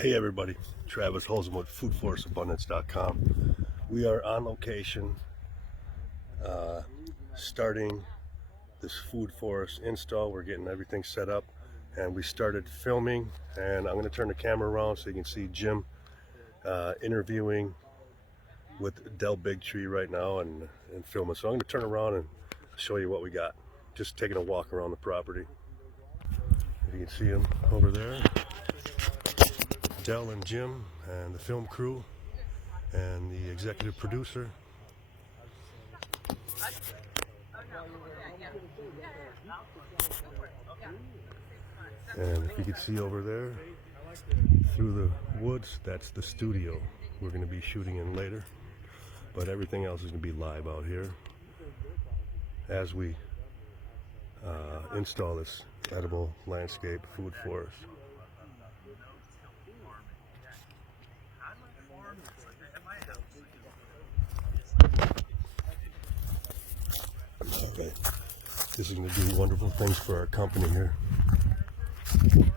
Hey everybody, Travis Holzem with foodforceabundance.com. We are on location starting this food forest install. We're getting everything set up and we started filming, and I'm going to turn the camera around so you can see Jim interviewing with Bigtree right now and filming. So I'm going to turn around and show you what we got. Just taking a walk around the property. If you can see him over there. Dell and Jim and the film crew and the executive producer. And if you can see over there through the woods, that's the studio we're going to be shooting in later. But everything else is going to be live out here as we install this edible landscape food forest. Okay, this is going to do wonderful things for our company here. So you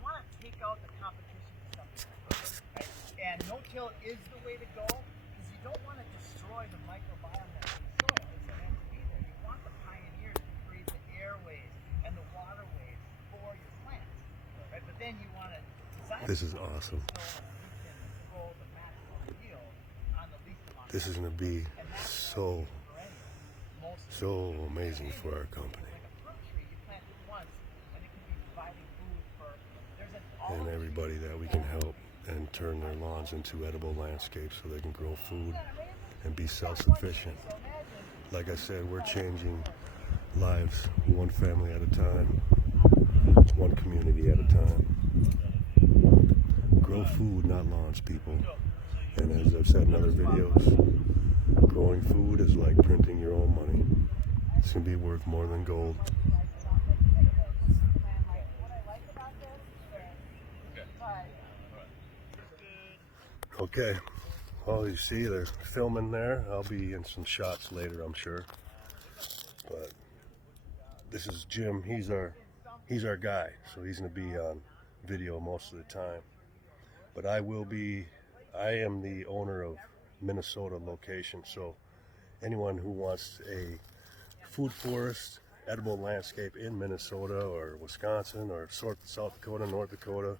want to take out the competition sometimes, and no-till is the way to go, because you don't want to destroy the microbiome that's in the soil. It's meant to be there. You want the pioneers to create the airways and the waterways for your plants, right? But then you want to design. This is awesome. This is going to be so amazing for our company and everybody that we can help and turn their lawns into edible landscapes so they can grow food and be self-sufficient. Like I said, we're changing lives one family at a time, one community at a time. Grow food, not lawns, people. And as I've said in other videos, growing food is like printing your own money. It's going to be worth more than gold. Okay, well, you see they're filming there. I'll be in some shots later, I'm sure. But this is Jim. He's our guy, so he's going to be on video most of the time. But I am the owner of Minnesota location, so anyone who wants a food forest, edible landscape in Minnesota or Wisconsin or South Dakota, North Dakota,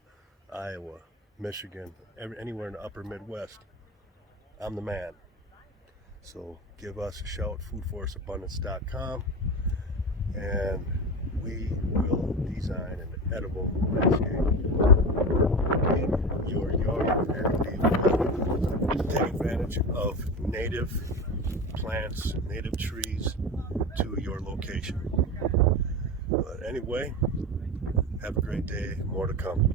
Iowa, Michigan, anywhere in the upper Midwest, I'm the man. So give us a shout, foodforceabundance.com, and we will design an edible landscape in your yard and be able to take advantage of native plants, native trees to your location. But anyway, have a great day, more to come.